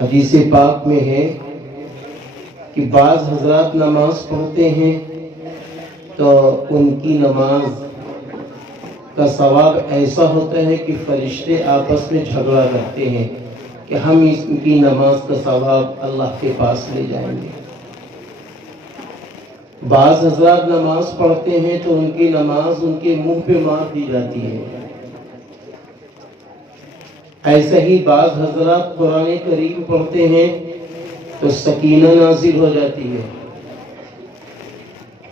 حدیث پاک میں ہے کہ بعض حضرات نماز پڑھتے ہیں تو ان کی نماز کا ثواب ایسا ہوتا ہے کہ فرشتے آپس میں جھگڑا کرتے ہیں کہ ہم ان کی نماز کا ثواب اللہ کے پاس لے جائیں گے۔ بعض حضرات نماز پڑھتے ہیں تو ان کی نماز ان کے منہ پہ مار دی جاتی ہے۔ ایسا ہی بعض حضرات قرآن کریم پڑھتے ہیں تو سکینہ نازل ہو جاتی ہے۔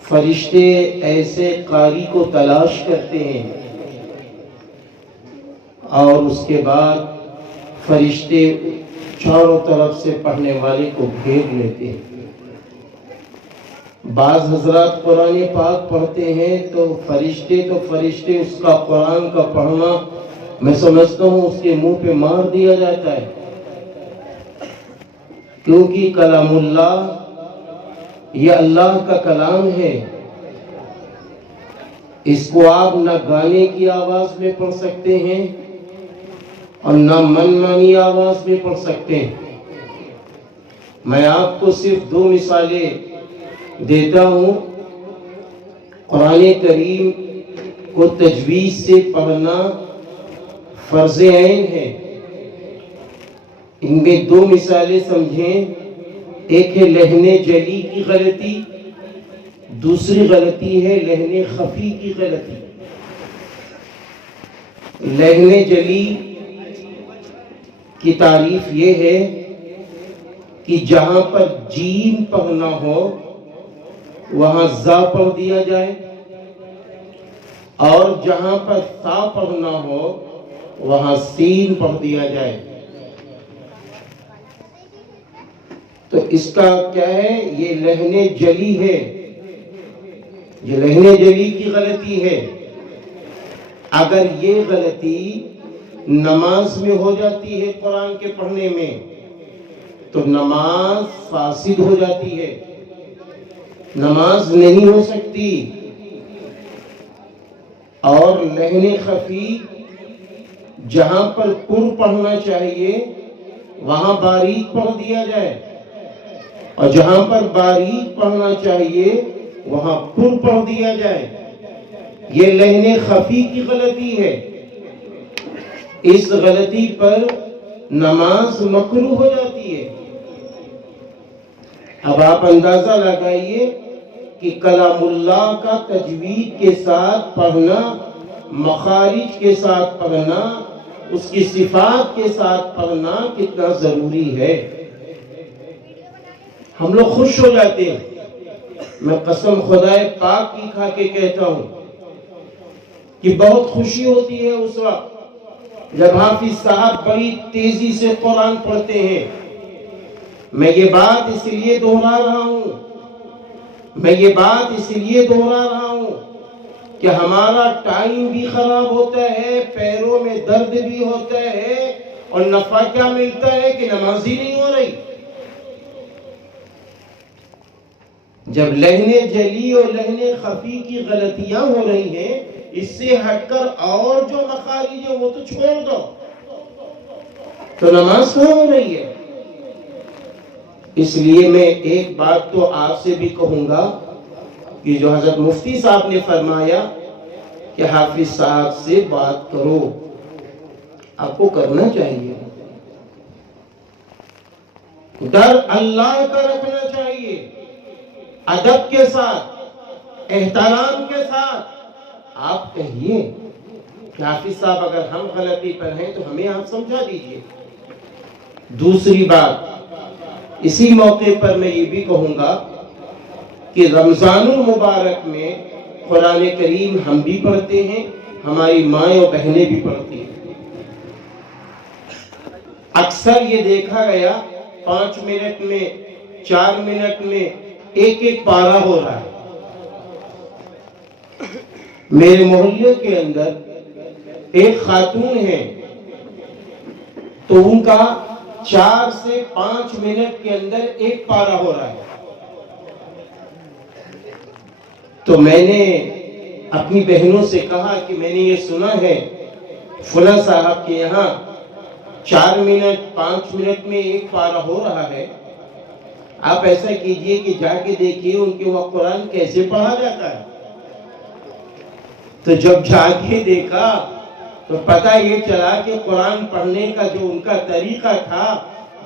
فرشتے ایسے قاری کو تلاش کرتے ہیں اور اس کے بعد فرشتے چاروں طرف سے پڑھنے والے کو گھیر لیتے ہیں۔ بعض حضرات قرآن پاک پڑھتے ہیں تو فرشتے اس کا قرآن کا پڑھنا میں سمجھتا ہوں اس کے منہ پہ مار دیا جاتا ہے، کیونکہ کلام اللہ یہ اللہ کا کلام ہے۔ اس کو آپ نہ گانے کی آواز میں پڑھ سکتے ہیں اور نہ من مانی آواز میں پڑھ سکتے ہیں۔ میں آپ کو صرف 2 مثالیں دیتا ہوں۔ قرآن کریم کو تجویز سے پڑھنا فرض عین ہے۔ ان میں 2 مثالیں سمجھیں۔ ایک ہے لحن جلی کی غلطی، دوسری غلطی ہے لحن خفی کی غلطی۔ لحن جلی کی تعریف یہ ہے کہ جہاں پر جیم پڑھنا ہو وہاں زا پڑھ دیا جائے، اور جہاں پر سا پڑھنا ہو وہاں سین پڑھ دیا جائے۔ تو اس کا کیا ہے؟ یہ لحن جلی ہے، یہ لحن جلی کی غلطی ہے۔ اگر یہ غلطی نماز میں ہو جاتی ہے قرآن کے پڑھنے میں تو نماز فاسد ہو جاتی ہے، نماز نہیں ہو سکتی۔ اور لحن خفی، جہاں پر پر پڑھنا چاہیے وہاں باریک پڑھ دیا جائے، اور جہاں پر باریک پڑھنا چاہیے وہاں پر پڑھ دیا جائے، یہ لحن خفی کی غلطی ہے۔ اس غلطی پر نماز مکروہ ہو جاتی ہے۔ اب آپ اندازہ لگائیے کہ کلام اللہ کا تجوید کے ساتھ پڑھنا، مخارج کے ساتھ پڑھنا، اس کی صفات کے ساتھ پڑھنا کتنا ضروری ہے۔ ہم لوگ خوش ہو جاتے ہیں، میں قسم خدائے پاک کی کھا کے کہتا ہوں کہ بہت خوشی ہوتی ہے اس وقت جب حافظ صاحب بڑی تیزی سے قرآن پڑھتے ہیں۔ میں یہ بات اس لیے دہرا رہا ہوں کہ ہمارا ٹائم بھی خراب ہوتا ہے، پیروں میں درد بھی ہوتا ہے، اور نفع کیا ملتا ہے کہ نماز ہی نہیں ہو رہی۔ جب لحن جلی اور لحن خفی کی غلطیاں ہو رہی ہیں، اس سے ہٹ کر اور جو مخارج ہیں وہ تو چھوڑ دو، تو نماز کہاں ہو رہی ہے؟ اس لیے میں ایک بات تو آپ سے بھی کہوں گا کہ جو حضرت مفتی صاحب نے فرمایا کہ حافظ صاحب سے بات کرو، آپ کو کرنا چاہیے۔ ڈر اللہ کا رکھنا چاہیے، ادب کے ساتھ، احترام کے ساتھ۔ آپ کہیے کہ حافظ صاحب اگر ہم غلطی پر ہیں تو ہمیں آپ سمجھا دیجئے۔ دوسری بات، اسی موقع پر میں یہ بھی کہوں گا کہ رمضان المبارک میں قرآن کریم ہم بھی پڑھتے ہیں، ہماری مائیں اور بہنیں بھی پڑھتی ہیں۔ اکثر یہ دیکھا گیا 5 منٹ میں، 4 منٹ میں ایک پارہ ہو رہا ہے۔ میرے محلے کے اندر ایک خاتون ہے تو ان کا 4 سے 5 منٹ کے اندر ایک پارہ ہو رہا ہے۔ تو میں نے اپنی بہنوں سے کہا کہ میں نے یہ سنا ہے فلاں صاحب کے یہاں 4 منٹ 5 منٹ میں ایک پارہ ہو رہا ہے. آپ ایسا کیجئے کہ جا کے دیکھیے ان کے وہاں قرآن کیسے پڑھا جاتا ہے. تو جب جا کے دیکھا تو پتہ یہ چلا کہ قرآن پڑھنے کا جو ان کا طریقہ تھا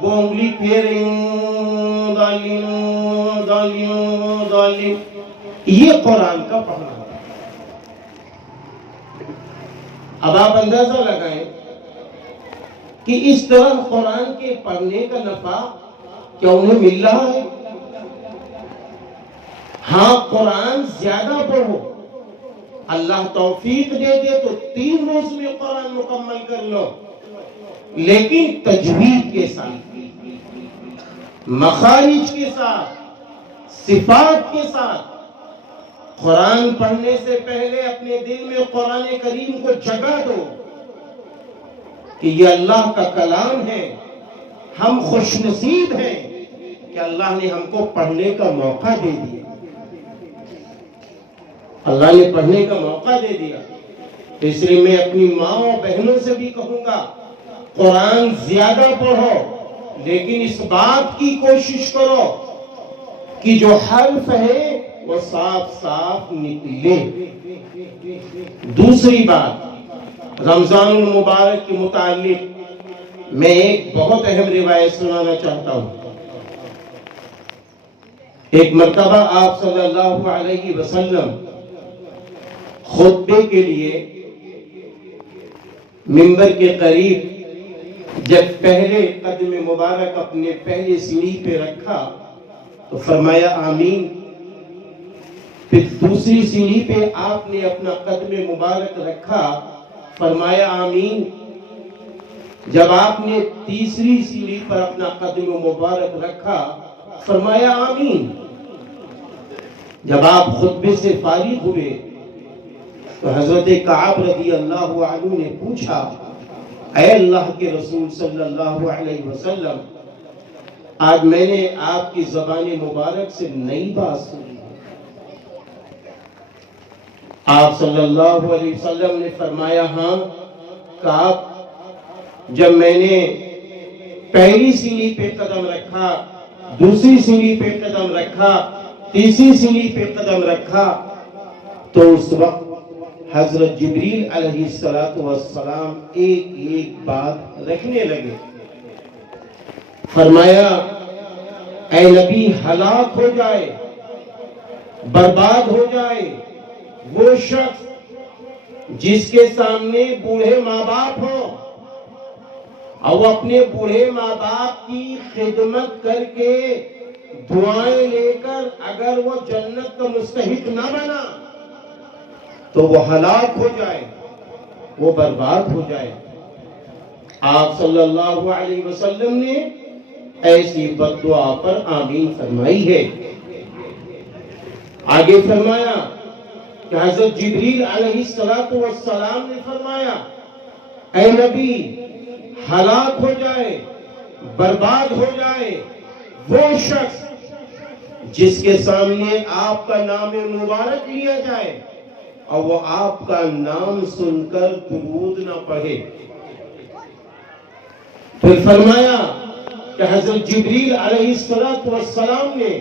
وہ انگلی پھیر یہ قرآن کا پڑھنا تھا. اب آپ اندازہ لگائیں کہ اس طرح قرآن کے پڑھنے کا نفع کیا انہیں مل رہا ہے؟ ہاں قرآن زیادہ پڑھو، اللہ توفیق دے دے تو 3 روز میں قرآن مکمل کر لو، لیکن تجوید کے ساتھ، مخارج کے ساتھ، صفات کے ساتھ. قرآن پڑھنے سے پہلے اپنے دل میں قرآن کریم کو جگہ دو کہ یہ اللہ کا کلام ہے. ہم خوش نصیب ہیں کہ اللہ نے ہم کو پڑھنے کا موقع دے دیا. اللہ نے پڑھنے کا موقع دے دیا. اس لیے میں اپنی ماں اور بہنوں سے بھی کہوں گا قرآن زیادہ پڑھو، لیکن اس بات کی کوشش کرو کہ جو حرف ہے وہ صاف صاف نکلے. دوسری بات، رمضان المبارک کے متعلق میں ایک بہت اہم روایت سنانا چاہتا ہوں. ایک مرتبہ آپ صلی اللہ علیہ وسلم خطبے کے لیے منبر کے قریب جب پہلے قدم مبارک اپنے پہلے سیڑھی پہ رکھا تو فرمایا آمین. پھر دوسری سیڑھی پہ آپ نے اپنا قدم مبارک رکھا، فرمایا آمین. جب آپ نے تیسری سیڑھی پر اپنا قدم مبارک رکھا، فرمایا آمین. جب آپ خطبے سے فارغ ہوئے تو حضرت کعب رضی اللہ عنہ نے پوچھا، اے اللہ کے رسول صلی اللہ علیہ وسلم، آج میں نے آپ کی زبان مبارک سے نئی بات سنی. آپ صلی اللہ علیہ وسلم نے فرمایا، ہاں کعب، جب میں نے پہلی سیڑھی پہ قدم رکھا، دوسری سیڑھی پہ قدم رکھا، تیسری سیڑھی پہ قدم رکھا، تو اس وقت حضرت جبریل علیہ السلام ایک ایک بات رکھنے لگے. فرمایا، اے نبی، ہلاک ہو جائے، برباد ہو جائے وہ شخص جس کے سامنے بوڑھے ماں باپ ہوں اور وہ اپنے بوڑھے ماں باپ کی خدمت کر کے دعائیں لے کر اگر وہ جنت کا مستحق نہ بنا تو وہ ہلاک ہو جائے، وہ برباد ہو جائے. آپ صلی اللہ علیہ وسلم نے ایسی بد دعا پر آمین فرمائی ہے. آگے فرمایا کہ حضرت جبریل علیہ السلام نے فرمایا، اے نبی، ہلاک ہو جائے، برباد ہو جائے وہ شخص جس کے سامنے آپ کا نام مبارک لیا جائے اور وہ آپ کا نام سن کر درود نہ پڑھے. پھر فرمایا کہ حضرت جبریل علیہ السلام نے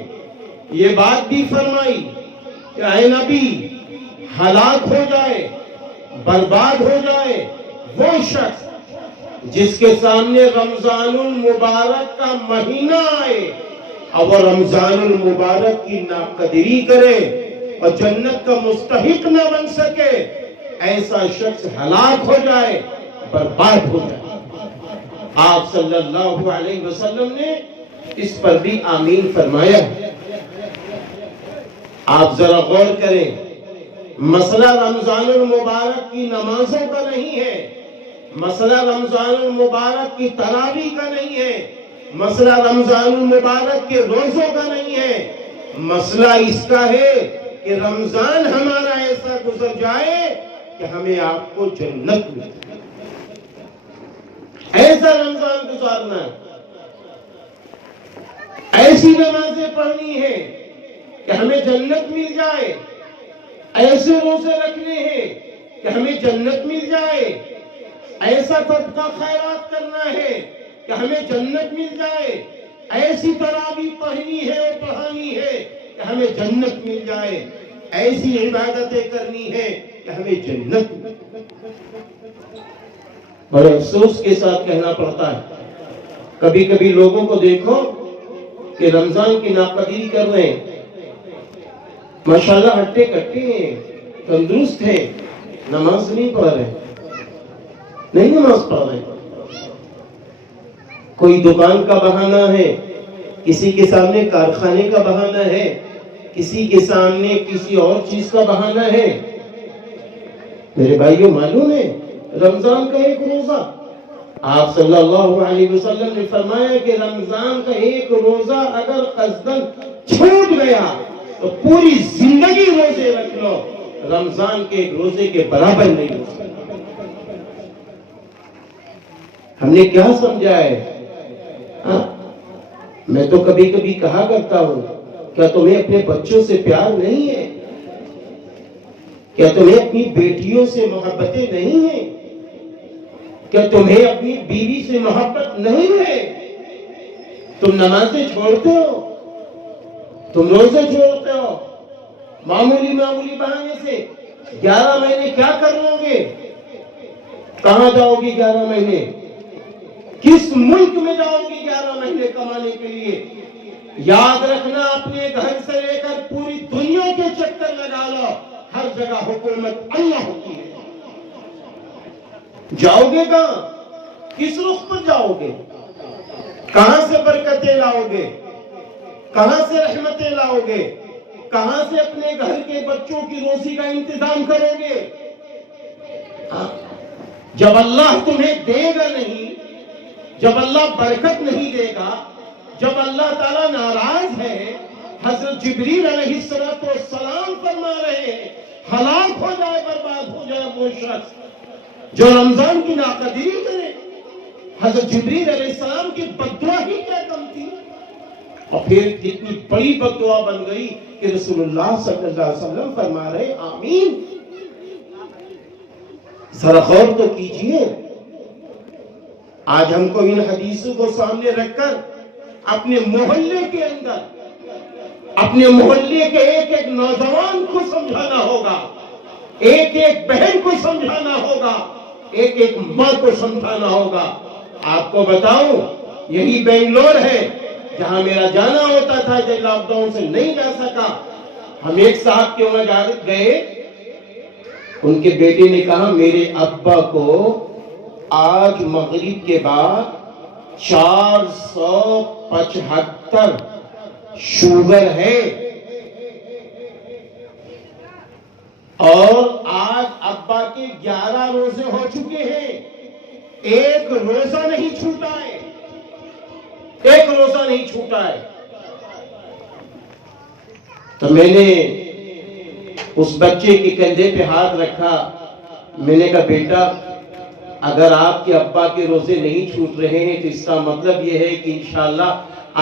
یہ بات بھی فرمائی کہ اے نبی، ہلاک ہو جائے، برباد ہو جائے وہ شخص جس کے سامنے رمضان المبارک کا مہینہ آئے اور وہ رمضان المبارک کی ناقدری کرے اور جنت کا مستحق نہ بن سکے، ایسا شخص ہلاک ہو جائے، برباد ہو جائے. آپ صلی اللہ علیہ وسلم نے اس پر بھی آمین فرمایا. آپ ذرا غور کریں، مسئلہ رمضان المبارک کی نمازوں کا نہیں ہے، مسئلہ رمضان المبارک کی تراویح کا نہیں ہے، مسئلہ رمضان المبارک کے روزوں کا نہیں ہے. مسئلہ اس کا ہے کہ رمضان ہمارا ایسا گزر جائے کہ ہمیں آپ کو جنت ملے. ایسا رمضان گزارنا، ایسی نمازیں پڑھنی ہے کہ ہمیں جنت مل جائے، ایسے روزے رکھنے ہیں کہ ہمیں جنت مل جائے. ایسا صدقہ خیرات کرنا ہے کہ ہمیں جنت مل جائے، ایسی تراویح پڑھنی ہے اور پڑھانی ہے کہ ہمیں جنت مل جائے، ایسی عبادتیں کرنی ہے کہ ہمیں جنت مل جائے۔ بڑے افسوس کے ساتھ کہنا پڑتا ہے، کبھی کبھی لوگوں کو دیکھو کہ رمضان کی ناقدری کر رہے ہیں، ماشاءاللہ ہٹے کٹے ہیں، تندرست ہیں، نماز نہیں پڑھ رہے، نہیں نماز پڑھ رہے، کوئی دکان کا بہانہ ہے، کسی کے سامنے کارخانے کا بہانہ ہے، کسی کے سامنے کسی اور چیز کا بہانہ ہے۔ میرے بھائیوں، معلوم ہے رمضان کا ایک روزہ، آپ صلی اللہ علیہ وسلم نے فرمایا کہ رمضان کا ایک روزہ اگر قصداً چھوٹ گیا تو پوری زندگی روزے رکھ لو، رمضان کے ایک روزے کے برابر نہیں ہو سکتا۔ ہم نے کیا سمجھا ہے؟ میں تو کبھی کبھی کہا کرتا ہوں، کیا تمہیں اپنے بچوں سے پیار نہیں ہے؟ کیا تمہیں اپنی بیٹیوں سے محبتیں نہیں ہیں؟ کیا تمہیں اپنی بیوی سے محبت نہیں ہے؟ تم نمازیں چھوڑتے ہو، تم روزے چھوڑتے ہو، معمولی بہانے سے 11 مہینے کیا کر لو گے؟ کہاں جاؤ گی 11 مہینے؟ کس ملک میں جاؤ گی 11 مہینے کمانے کے لیے؟ یاد رکھنا، اپنے گھر سے لے کر پوری دنیا کے چکر لگا لو، ہر جگہ حکومت اللہ ہوتی ہے۔ جاؤ گے کہاں؟ کس رخ پر جاؤ گے؟ کہاں سے برکتیں لاؤ گے؟ کہاں سے رحمتیں لاؤ گے؟ کہاں سے اپنے گھر کے بچوں کی روزی کا انتظام کرو گے؟ جب اللہ تمہیں دے گا نہیں، جب اللہ برکت نہیں دے گا، جب اللہ تعالیٰ ناراض ہے، حضرت جبریل علیہ السلام فرما رہے ہیں ہلاک ہو جائے، برباد ہو جائے وہ شخص جو رمضان کی ناقدری کرے۔ حضرت جبریل علیہ السلام کی بددعا ہی کیا کم تھی، اور پھر کتنی بڑی بددعا بن گئی کہ رسول اللہ صلی اللہ علیہ وسلم فرما رہے آمین۔ ذرا غور تو کیجئے، آج ہم کو ان حدیثوں کو سامنے رکھ کر اپنے محلے کے اندر، اپنے محلے کے ایک ایک نوجوان کو سمجھانا ہوگا، ایک ایک بہن کو سمجھانا ہوگا، ایک ایک ماں کو سمجھانا ہوگا۔ آپ کو بتاؤں، یہی بنگلور ہے جہاں میرا جانا ہوتا تھا، جب لاک ڈاؤن سے نہیں جا سکا۔ ہم ایک صاحب کے وہاں گئے، ان کے بیٹے نے کہا میرے ابا کو آج مغرب کے بعد 475 شوگر ہے، اور آج ابا کے 11 روزے ہو چکے ہیں، ایک روزہ نہیں چھوٹا ہے، ایک روزہ نہیں چھوٹا ہے۔ تو میں نے اس بچے کے کندھے پہ ہاتھ رکھا، میں نے کہا بیٹا، اگر آپ کے ابا کے روزے نہیں چھوٹ رہے ہیں تو اس کا مطلب یہ ہے کہ انشاءاللہ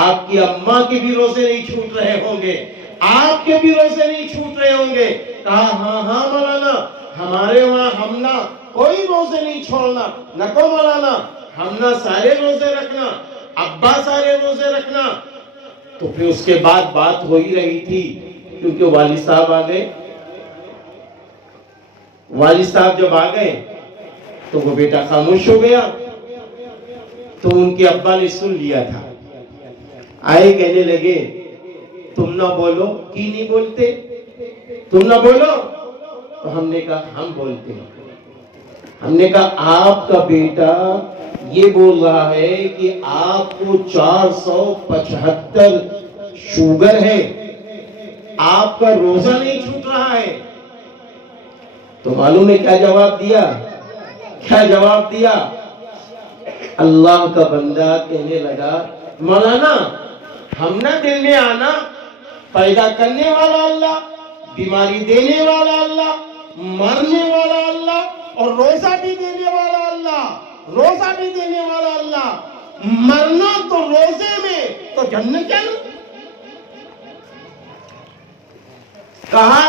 آپ کی اماں کے بھی روزے نہیں چھوٹ رہے ہوں گے، آپ کے بھی روزے نہیں چھوٹ رہے ہوں گے۔ کہا ہاں مولانا، ہمارے وہاں ہم نہ کوئی روزے نہیں چھوڑنا، نہ کو مولانا، ہم نہ سارے روزے رکھنا، ابا سارے روزے رکھنا۔ تو پھر اس کے بعد بات ہو ہی رہی تھی، کیونکہ والد صاحب آ گئے۔ والد صاحب جب آ گئے تو وہ بیٹا خاموش ہو گیا، تو ان کے ابا نے سن لیا تھا، آئے کہنے لگے تم نہ بولو، کی نہیں بولتے، تم نہ بولو۔ تو ہم نے کہا ہم بولتے ہیں۔ ہم نے کہا آپ کا بیٹا یہ بول رہا ہے کہ آپ کو 475 شوگر ہے، آپ کا روزہ نہیں چھوٹ رہا ہے۔ تو معلوم ہے کیا جواب دیا؟ کیا جواب دیا؟ اللہ کا بندہ کہنے لگا مولانا، ہم نہ دل میں آنا، پیدا کرنے والا اللہ، بیماری دینے والا اللہ، مرنے والا اللہ، اور روزہ بھی دینے والا اللہ، روزہ بھی دینے والا اللہ، مرنا تو روزے میں تو جنت کیا؟ کہا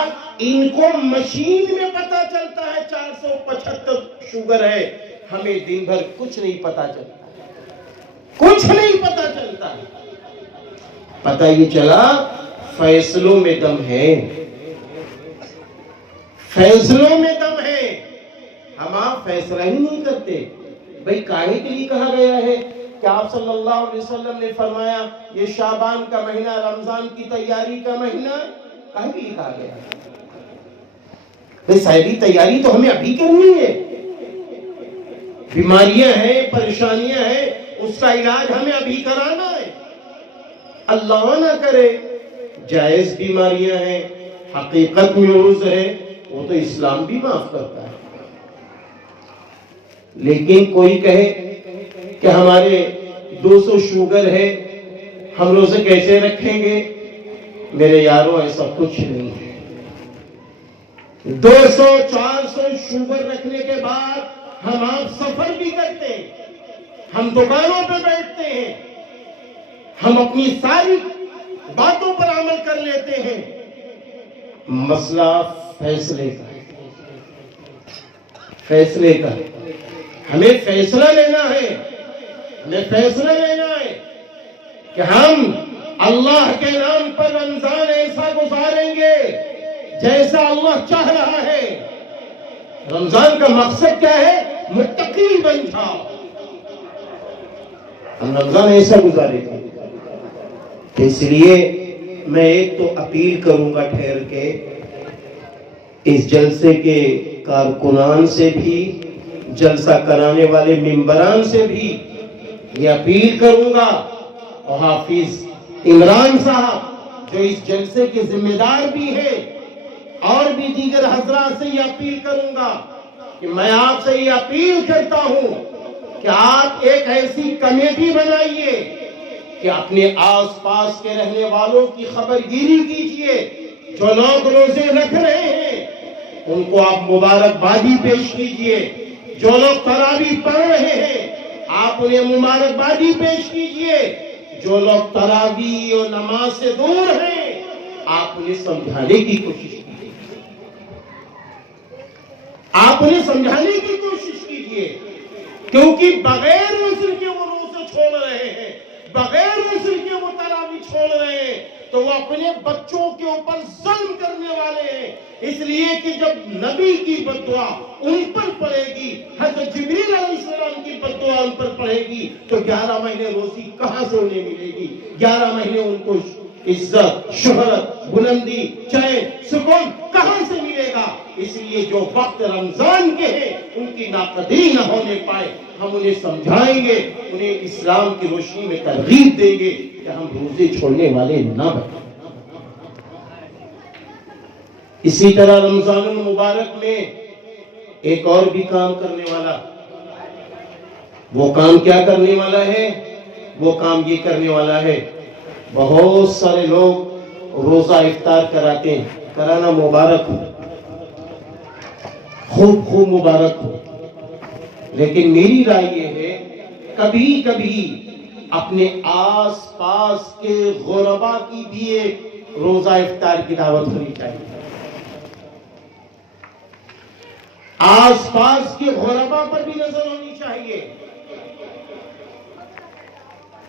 ان کو مشین میں پتا چلتا ہے 475 شوگر ہے، ہمیں دن بھر کچھ نہیں پتا چلتا، کچھ نہیں پتا چلتا. پتہ یہ چلا فیصلوں میں دم ہے، فیصلوں میں دم ہے. ہم آپ فیصلہ ہی نہیں کرتے. بھئی کاہے کے لیے کہا گیا ہے کہ آپ صلی اللہ علیہ وسلم نے فرمایا یہ شعبان کا مہینہ رمضان کی تیاری کا مہینہ، کاہے کے لیے کہا گیا ہے؟ بھئی ساری تیاری تو ہمیں ابھی کرنی ہے. بیماریاں ہیں، پریشانیاں ہیں، اس کا علاج ہمیں ابھی کرانا ہے. اللہ نہ کرے جائز بیماریاں ہیں، حقیقت میں عرض ہے، وہ تو اسلام بھی معاف کرتا ہے. لیکن کوئی کہے کہ ہمارے 200 شوگر ہے، ہم روزے کیسے رکھیں گے؟ میرے یاروں ایسا کچھ نہیں ہے. 200 400 شوگر رکھنے کے بعد ہم آپ سفر بھی کرتے ہیں، ہم دکانوں پہ بیٹھتے ہیں، ہم اپنی ساری باتوں پر عمل کر لیتے ہیں. مسئلہ فیصلے کا، فیصلے کا. ہمیں فیصلہ لینا ہے، ہمیں فیصلہ لینا ہے کہ ہم اللہ کے نام پر رمضان ایسا گزاریں گے جیسا اللہ چاہ رہا ہے. رمضان کا مقصد کیا ہے؟ متقی بن جاؤ. ہم رمضان ایسا گزاریں گے. اس لیے میں ایک تو اپیل کروں گا ٹھہر کے اس جلسے کے کارکنان سے بھی، جلسہ کرانے والے ممبران سے بھی یہ اپیل کروں گا، اور حافظ عمران صاحب جو اس جلسے کے ذمہ دار بھی ہیں، اور بھی دیگر حضرات سے یہ اپیل کروں گا کہ میں آپ سے یہ اپیل کرتا ہوں کہ آپ ایک ایسی کمیٹی بنائیے کہ اپنے آس پاس کے رہنے والوں کی خبر گیری کیجئے. جو لوگ روزے رکھ رہے ہیں ان کو آپ مبارکبادی پیش کیجئے. جو لوگ تراویح پڑھ رہے ہیں آپ انہیں مبارکبادی پیش کیجئے. جو لوگ تراویح اور نماز سے دور ہیں آپ انہیں سمجھانے کی کوشش کیجئے. آپ انہیں سمجھانے کی کوشش کیجئے، کیونکہ بغیر عذر کے وہ روزے چھوڑ رہے ہیں، بغیر عذر کے وہ تراویح چھوڑ رہے ہیں، تو وہ اپنے بچوں کے اوپر ظلم کرنے والے ہیں. اس لیے کہ جب نبی کی بد دعا ان پر پڑے گی، حضرت جبریل علیہ السلام کی بد دعا ان پر پڑے گی، تو 11 مہینے روزی کہاں سے انہیں ملے گی؟ 11 مہینے ان کو عزت، شہرت، بلندی، چین، سکون کہاں سے ملے گا؟ اس لیے جو وقت رمضان کے ہیں ان کی ناقدری نہ ہونے پائے، ہم انہیں سمجھائیں گے، انہیں اسلام کی روشنی میں ترغیب دیں گے کہ ہم روزے چھوڑنے والے نہ بنیں. اسی طرح رمضان المبارک میں ایک اور بھی کام کرنے والا، وہ کام کیا کرنے والا ہے؟ وہ کام یہ کرنے والا ہے، بہت سارے لوگ روزہ افطار کراتے ہیں. کرانا مبارک ہو، خوب خوب مبارک ہو، لیکن میری رائے یہ ہے کبھی کبھی اپنے آس پاس کے غربا کی بھی ایک روزہ افطار کی دعوت ہونی چاہیے. آس پاس کے غربا پر بھی نظر ہونی چاہیے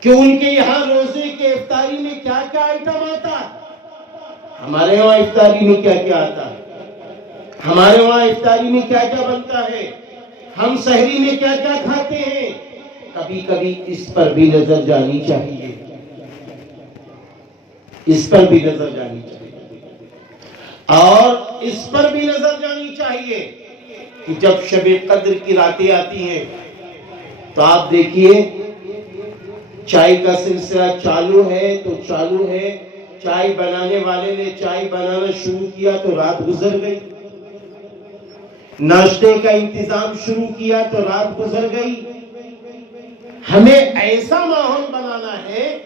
کہ ان کے یہاں روزے کے افطاری میں کیا کیا آئٹم آتا ہے. ہمارے وہاں افطاری میں کیا کیا آتا ہے، ہمارے وہاں افطاری میں کیا کیا بنتا ہے، ہم سحری میں کیا کیا کھاتے ہیں. کبھی کبھی اس پر بھی نظر جانی چاہیے، اس پر بھی نظر جانی چاہیے. اور اس پر بھی نظر جانی چاہیے کہ جب شب قدر کی راتیں آتی ہیں تو آپ دیکھیے چائے کا سلسلہ چالو ہے تو چالو ہے. چائے بنانے والے نے چائے بنانا شروع کیا تو رات گزر گئی، ناشتے کا انتظام شروع کیا تو رات گزر گئی. ہمیں ایسا ماحول بنانا ہے،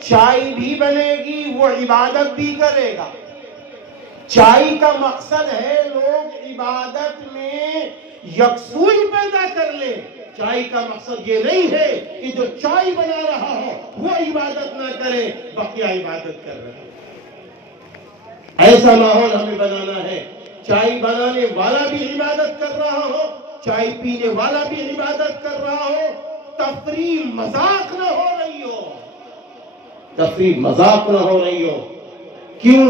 چائے بھی بنے گی، وہ عبادت بھی کرے گا. چائے کا مقصد ہے لوگ عبادت میں یکسوئی پیدا کر لیں. چائے کا مقصد یہ نہیں ہے کہ جو چائے بنا رہا ہو وہ عبادت نہ کرے، بقیہ عبادت کر رہے ہیں. ایسا ماحول ہمیں بنانا ہے، چائے بنانے والا بھی عبادت کر رہا ہو چائے پینے والا بھی عبادت کر رہا ہو، تفریح مذاق نہ ہو رہی ہو، تفریح مذاق نہ ہو رہی ہو۔ کیوں؟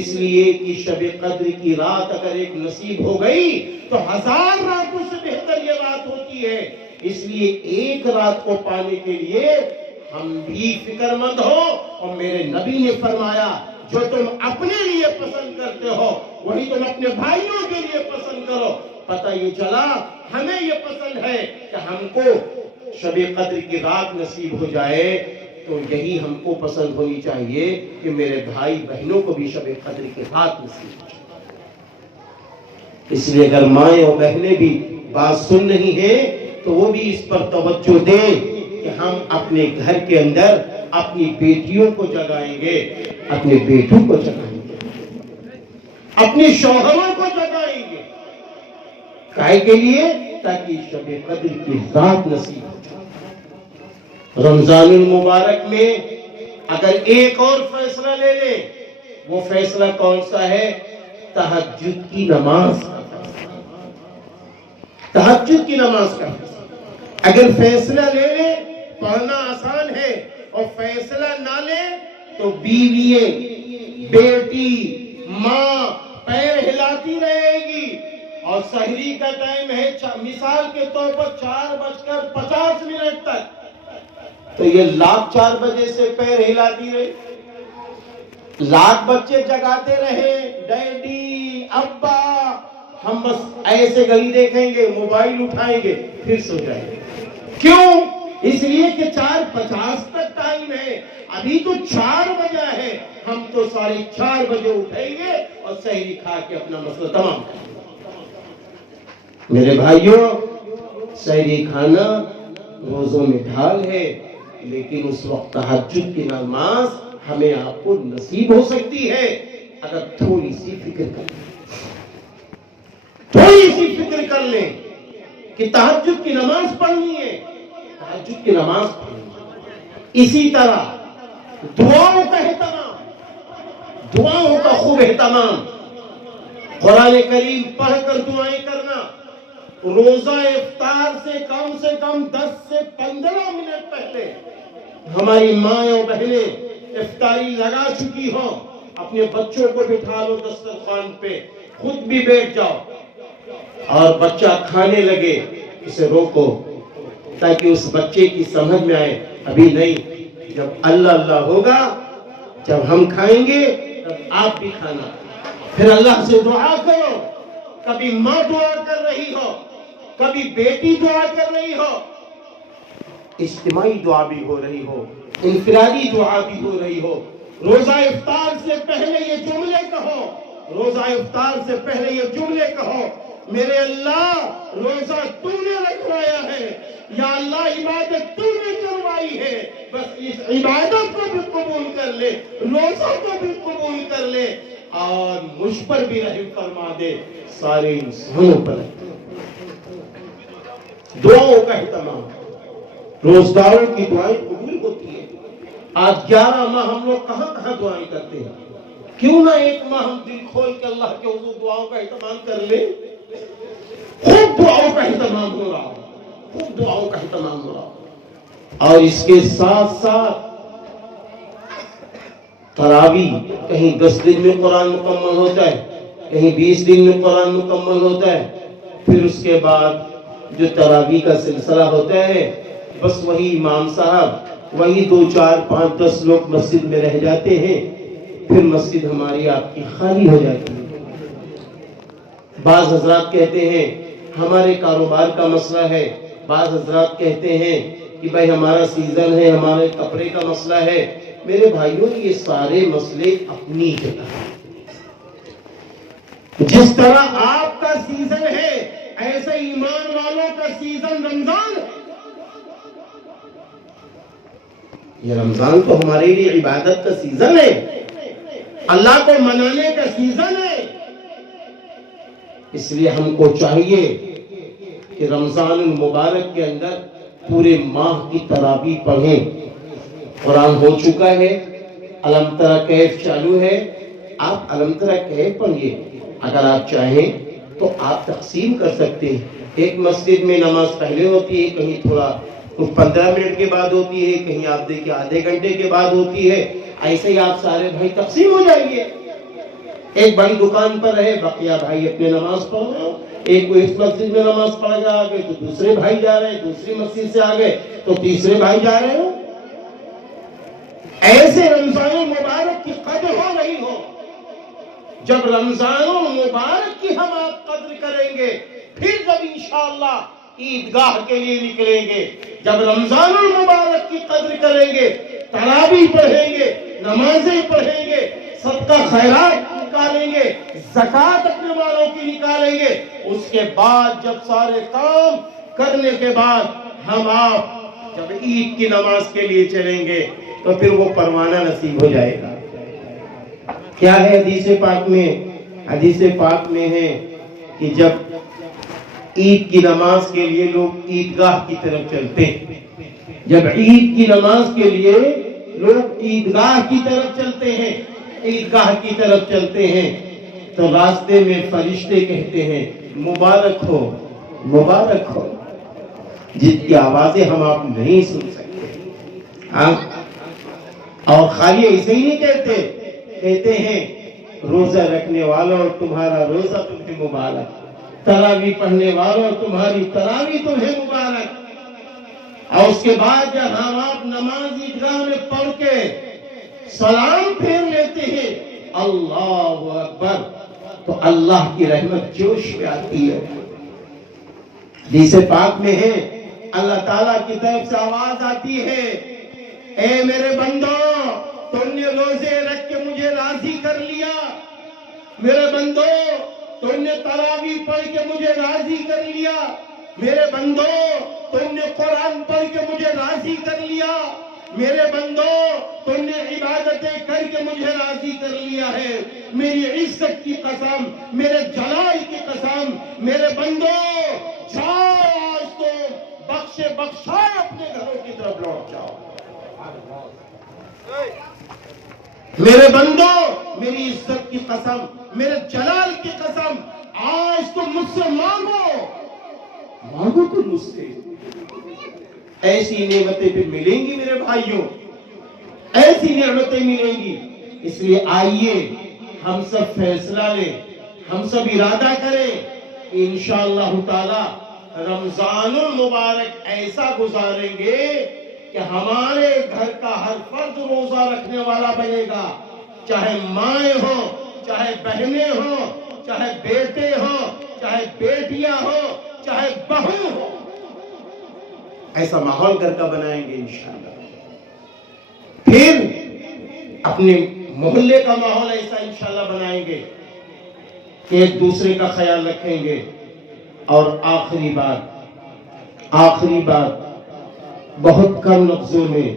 اس لیے کہ شب قدر کی رات اگر ایک نصیب ہو گئی تو 1000 راتوں سے بہتر یہ رات ہوتی ہے۔ اس لیے ایک رات کو پانے کے لیے ہم بھی فکر مند ہو، اور میرے نبی نے فرمایا جو تم اپنے لیے پسند کرتے ہو وہی تم اپنے بھائیوں کے لیے پسند کرو۔ پتہ یہ چلا ہمیں یہ پسند ہے کہ ہم کو شب قدر کی رات نصیب ہو جائے، تو یہی ہم کو پسند ہونی چاہیے کہ میرے بھائی بہنوں کو بھی شب قدر کی رات نصیب ہو جائے۔ اس لیے اگر مائیں اور بہنیں بھی بات سن رہی ہیں تو وہ بھی اس پر توجہ دیں کہ ہم اپنے گھر کے اندر اپنی بیٹیوں کو جگائیں گے، اپنے بیٹوں کو جگائیں گے، اپنے شوہروں کو جگائیں گے، کائے کے لیے؟ تاکہ شب قدر کی رات نصیب ہو جائے۔ رمضان المبارک میں اگر ایک اور فیصلہ لے لیں، وہ فیصلہ کون سا ہے؟ تہجد کی نماز کا فیصلہ۔ تہجد کی نماز کا فیصلہ اگر فیصلہ لے لیں، پڑھنا آسان ہے، اور فیصلہ نہ لیں تو بیوییں، بیٹی، ماں پیر ہلاتی رہے گی، اور سحری کا ٹائم ہے مثال کے طور پر 4:50 تک، تو یہ 4 بجے سے پیر ہلاتی رہے، لاکھ بچے جگاتے رہے، ڈیڈی، ابا، ہم بس ایسے گھڑی دیکھیں گے، موبائل اٹھائیں گے، پھر سو جائیں گے۔ کیوں؟ اس لیے کہ 4:50 تک ٹائم ہے، ابھی تو 4 بجے ہے، ہم تو 4:30 بجے اٹھیں گے اور سحری کھا کے اپنا مسئلہ تمام کریں گے۔ میرے بھائیوں، سحری کھانا روزوں میں ڈھال ہے، لیکن اس وقت تہجد کی نماز ہمیں آپ کو نصیب ہو سکتی ہے اگر تھوڑی سی فکر کر لیں، تھوڑی سی فکر کر لیں کہ تہجد کی نماز پڑھنی ہے، تہجد کی نماز پڑھنی ہے۔ اسی طرح دعاؤں کا اہتمام، دعاؤں کا خوب اہتمام، قرآن کریم پڑھ کر دعائیں کرنا، روزہ افطار سے کم 10 سے 15 منٹ پہلے ہماری ماں اور بہنیں افطاری لگا چکی ہوں، اپنے بچوں کو بٹھا لو دسترخوان پہ، خود بھی بیٹھ جاؤ، اور بچہ کھانے لگے اسے روکو، تاکہ اس بچے کی سمجھ میں آئے ابھی نہیں، جب اللہ اللہ ہوگا، جب ہم کھائیں گے تب آپ بھی کھانا۔ پھر اللہ سے دعا کرو، کبھی ماں دعا کر رہی ہو، کبھی بیٹی دعا کر رہی ہو، اجتماعی دعا بھی ہو رہی ہو، انفرادی دعا بھی ہو رہی ہو۔ روزہ افطار سے پہلے یہ جملے کہو، روزہ افطار سے پہلے یہ جملے کہو، میرے اللہ روزہ تو نے رکھوایا ہے، یا اللہ عبادت تو نے کروائی ہے، بس اس عبادت کو بھی قبول کر لے، روزہ کو بھی قبول کر لے، اور مجھ پر بھی رحم فرما دے، سارے انسانوں پر۔ دعاؤں کا اہتمام، روزداروں کی دعائیں قبول ہوتی ہیں۔ آج 11 ماہ ہم لوگ کہاں کہاں دعائیں کرتے ہیں، کیوں نہ ایک ماہ ہم دل کھول کے اللہ کے حضور دعاؤں کا اہتمام کر لیں؟ خوب دعاؤں کا اہتمام ہو رہا ہو، خوب دعاؤں کا اہتمام ہو رہا ہو۔ اور اس کے ساتھ ساتھ تراویح، کہیں 10 دن میں قرآن مکمل ہوتا ہے، کہیں 20 دن میں قرآن مکمل ہوتا ہے، پھر اس کے بعد جو تراویح کا سلسلہ ہوتا ہے، بس وہی امام صاحب، وہی 2 4 5 10 لوگ مسجد میں رہ جاتے ہیں، پھر مسجد ہماری آپ کی خالی ہو جاتی ہے۔ بعض حضرات کہتے ہیں ہمارے کاروبار کا مسئلہ ہے، بعض حضرات کہتے ہیں کہ بھائی ہمارا سیزن ہے، ہمارے کپڑے کا مسئلہ ہے۔ میرے بھائیوں، یہ سارے مسئلے اپنی جگہ ہیں۔ جس طرح آپ کا سیزن ہے، ایسے ایمان والوں کا سیزن رمضان ہے۔ یہ رمضان تو ہمارے لیے عبادت کا سیزن ہے، اللہ کو منانے کا سیزن ہے۔ اس لیے ہم کو چاہیے کہ رمضان المبارک کے اندر پورے ماہ کی تراویح پڑھیں۔ قرآن ہو چکا ہے، الم تری کیف چالو ہے، آپ الم تری کیف پڑھیے۔ اگر آپ چاہیں تو آپ تقسیم کر سکتے ہیں، ایک مسجد میں نماز پہلے ہوتی ہے، کہیں تھوڑا 15 منٹ کے بعد ہوتی ہے، کہیں آپ دیکھیں آدھے گھنٹے کے بعد ہوتی ہے. ایسے ہی آپ سارے بھائی تقسیم ہو جائیے. ایک بھائی دکان پر رہے، بقیہ بھائی اپنے نماز پڑھ رہے ہو. ایک کوئی اس مسجد میں نماز پڑھ کے آ گئے تو دوسرے بھائی جا رہے ہیں، دوسری مسجد سے آ گئے تو تیسرے بھائی جا رہے ہو. ایسے رمضان المبارک کی قدر ہو رہی ہو. جب رمضان المبارک کی ہم آپ قدر کریں گے، پھر جب انشاءاللہ عیدگاہ کے لیے نکلیں گے، جب رمضان المبارک کی قدر کریں گے، تراویح پڑھیں گے، نمازیں پڑھیں گے، صدقہ خیرات نکالیں گے، زکوٰۃ اپنے مالوں کی نکالیں گے، اس کے بعد جب سارے کام کرنے کے بعد ہم آپ جب عید کی نماز کے لیے چلیں گے تو پھر وہ پروانہ نصیب ہو جائے گا. کیا ہے حدیث پاک میں؟ حدیث پاک میں ہے کہ جب عید کی نماز کے لیے لوگ عیدگاہ کی طرف چلتے ہیں، جب عید کی نماز کے لیے لوگ عیدگاہ کی طرف چلتے ہیں، عیدگاہ کی طرف چلتے ہیں، تو راستے میں فرشتے کہتے ہیں مبارک ہو، مبارک ہو، جن کی آوازیں ہم آپ نہیں سن سکتے. اور خالی ایسے ہی نہیں کہتے ہیں روزہ رکھنے والوں اور تمہارا روزہ تمہیں مبارک، تراویح پڑھنے والوں اور تمہاری تراویح تمہیں مبارک. اور اس کے بعد جب ہم آپ نماز عیدگاہ میں پڑھ کے سلام پھیر لیتے ہیں اللہ اکبر، تو اللہ کی رحمت جوش میں آتی ہے. حدیث پاک میں ہے اللہ تعالیٰ کی طرف سے آواز آتی ہے، اے میرے بندو، تم نے روزے رکھ کے مجھے راضی کر لیا. میرے بندو، تم نے تراویح پڑھ کے مجھے راضی کر لیا. میرے بندو، تم نے قرآن پڑھ کے مجھے راضی کر لیا. میرے بندو، تم نے عبادتیں کر کے مجھے راضی کر لیا ہے. میری عزت کی قسم، میرے جلال کی قسم، میرے بندو جاؤ، آج تو بخشے بخشائے اپنے گھروں کی طرف لوٹ جاؤ. میرے بندو، میری عزت کی قسم، میرے جلال کی قسم، آج تم مجھ سے مانگو تم مجھ سے. ایسی نعمتیں پھر ملیں گی میرے بھائیوں، ایسی نعمتیں ملیں گی. اس لیے آئیے ہم سب فیصلہ لیں، ہم سب ارادہ کریں، انشاءاللہ تعالی رمضان المبارک ایسا گزاریں گے کہ ہمارے گھر کا ہر فرد روزہ رکھنے والا بنے گا. چاہے مائیں ہوں، چاہے بہنیں ہوں، چاہے بیٹے ہوں، چاہے بیٹیاں ہوں، چاہے بہو ہو. ایسا ماحول گھر کا بنائیں گے انشاءاللہ. پھر اپنے محلے کا ماحول ایسا انشاءاللہ بنائیں گے کہ ایک دوسرے کا خیال رکھیں گے. اور آخری بات بہت کم لفظوں میں